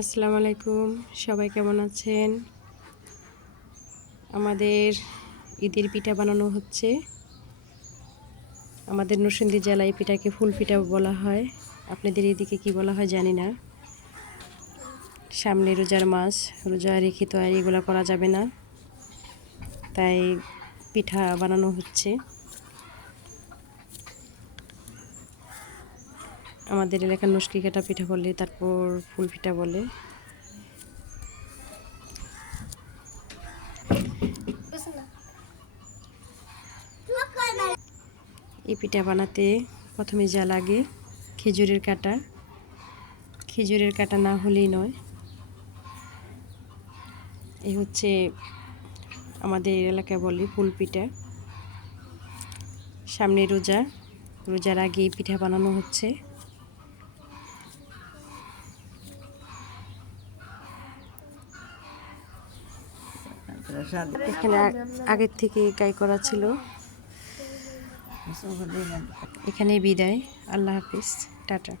আসসালামু আলাইকুম, সবাই কেমন আছেন? আমাদের ঈদের পিঠা বানানো হচ্ছে। আমাদের নরসিংদী জেলায় এই পিঠাকে ফুল পিঠা বলা হয়। আপনাদের এদিকে কি বলা হয় জানি না। সামনে রোজার মাস, রোজা রেখে তো আর এগুলো করা যাবে না, তাই পিঠা বানানো হচ্ছে। আমাদের এলাকার নস্কি কাটা পিঠা বলে, তারপর ফুল পিঠা বলে। এই পিঠা বানাতে প্রথমে যা লাগে খেজুরের কাটা। খেজুরের কাটা না হলেই নয়। এই হচ্ছে আমাদের এলাকায় বলে ফুল পিঠা। সামনে রোজা, রোজার আগে পিঠা বানানো হচ্ছে। এখানে আগের থেকে কাই করা ছিল। এখানে বিদায়, আল্লাহ হাফিজ, টাটা।